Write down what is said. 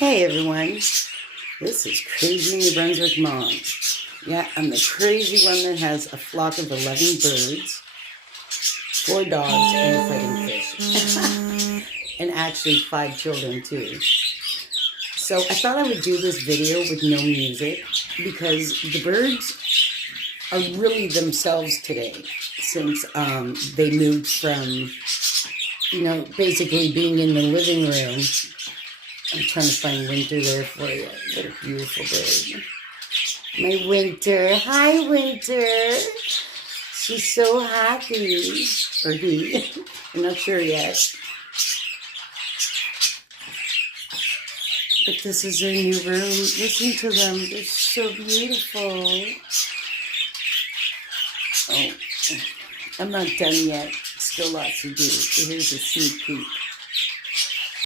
Hey everyone, this is Crazy New Brunswick Mom. Yeah, I'm the crazy one that has a flock of 11 birds, 4 dogs, and a fighting fish. And actually 5 children too. So I thought I would do this video with no music because the birds are really themselves today since they moved from, basically being in the living room. I'm trying to find Winter there for you. What a beautiful bird. My Winter. Hi, Winter. She's so happy. Or he. I'm not sure yet. But this is their new room. Listen to them. They're so beautiful. Oh, I'm not done yet. Still lots to do. So here's a sneak peek.